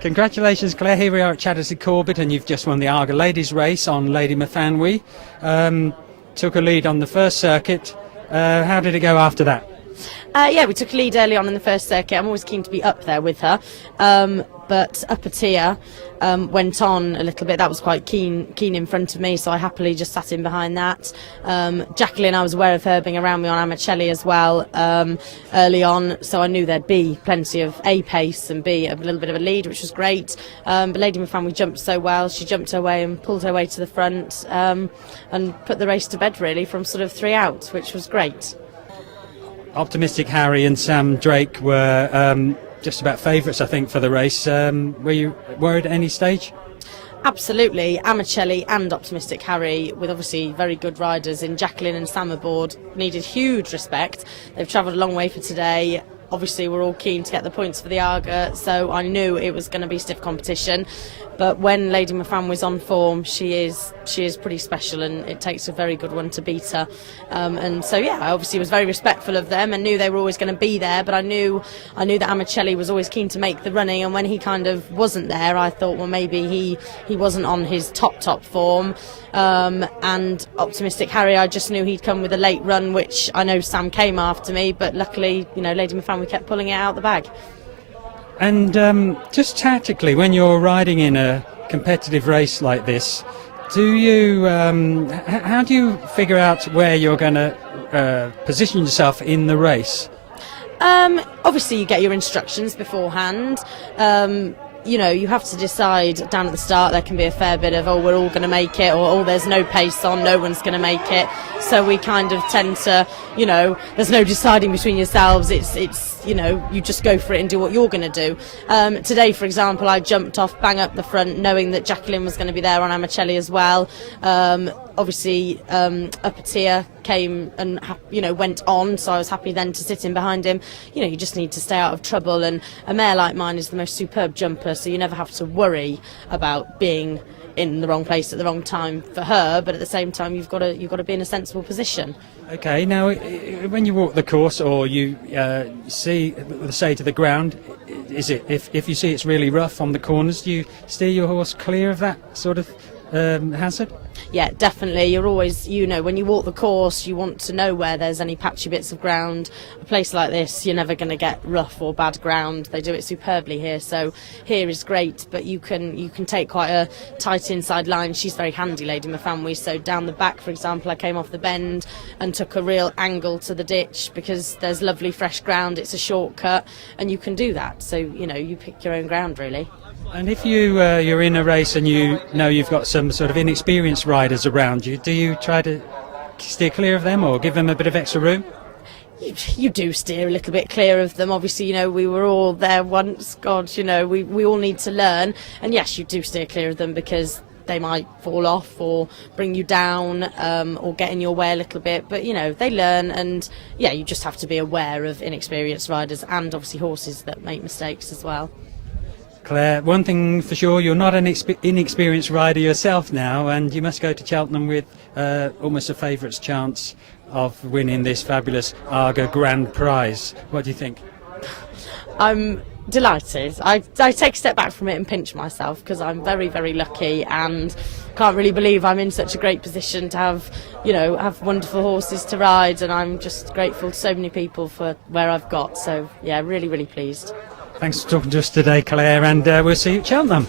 Congratulations, Claire. Here we are at Chaddesley Corbett, and you've just won the Arga Ladies race on Lady Mathanwy. Took a lead on the first circuit. How did it go after that? Yeah, we took a lead early on in the first circuit. I'm always keen to be up there with her. But upper tier went on a little bit. That was quite keen in front of me, so I happily just sat in behind that. Jacqueline, I was aware of her being around me on Amacelli as well early on, so I knew there'd be plenty of A pace and B a little bit of a lead, which was great. But Lady Mathanwy jumped so well. She jumped her way and pulled her way to the front and put the race to bed really from sort of 3 out, which was great. Optimistic Harry and Sam Drake were just about favourites, I think, for the race. Were you worried at any stage? Absolutely. Amacelli and Optimistic Harry, with obviously very good riders in Jacqueline and Sam aboard, needed huge respect. They've travelled a long way for today. Obviously, we're all keen to get the points for the Arga, so I knew it was going to be stiff competition. But when Lady Mathanwy's on form, she is pretty special, and it takes a very good one to beat her. And so, yeah, I obviously was very respectful of them and knew they were always going to be there. But I knew that Amacelli was always keen to make the running, and when he kind of wasn't there, I thought, well, maybe he wasn't on his top form. And Optimistic Harry, I just knew he'd come with a late run, which I know Sam came after me, but luckily, Lady Mathanwy kept pulling it out of the bag. And just tactically, when you're riding in a competitive race like this, do you how do you figure out where you're going to position yourself in the race? Obviously, you get your instructions beforehand. You have to decide down at the start. There can be a fair bit of, we're all going to make it, or there's no pace on, no one's going to make it. So we kind of tend to, there's no deciding between yourselves. It's you just go for it and do what you're going to do. Today, for example, I jumped off bang up the front, knowing that Jacqueline was going to be there on Amacelli as well. Obviously, upper tier came and went on, so I was happy then to sit in behind him. You just need to stay out of trouble, and a mare like mine is the most superb jumper, so you never have to worry about being in the wrong place at the wrong time for her. But at the same time, you've got to be in a sensible position. Okay, now when you walk the course, or you say to the ground, is it if you see it's really rough on the corners, do you steer your horse clear of that sort of hazard? Yeah, definitely. You're always, when you walk the course, you want to know where there's any patchy bits of ground. A place like this, you're never going to get rough or bad ground. They do it superbly here, so here is great. But you can take quite a tight inside line. She's very handy, Lady Mathanwy. So down the back, for example, I came off the bend and took a real angle to the ditch because there's lovely fresh ground. It's a shortcut, and you can do that. So you pick your own ground really. And if you're in a race and you've got some sort of inexperienced riders around you, do you try to steer clear of them or give them a bit of extra room? You do steer a little bit clear of them. Obviously, we were all there once. God, we all need to learn. And yes, you do steer clear of them because they might fall off or bring you down or get in your way a little bit. But, they learn, and, yeah, you just have to be aware of inexperienced riders and obviously horses that make mistakes as well. Claire, one thing for sure, you're not an inexperienced rider yourself now, and you must go to Cheltenham with almost a favourite's chance of winning this fabulous Arga Grand Prize. What do you think? I'm delighted. I take a step back from it and pinch myself because I'm very, very lucky and can't really believe I'm in such a great position to have wonderful horses to ride, and I'm just grateful to so many people for where I've got. So, yeah, really, really pleased. Thanks for talking to us today, Claire, and we'll see you at Cheltenham.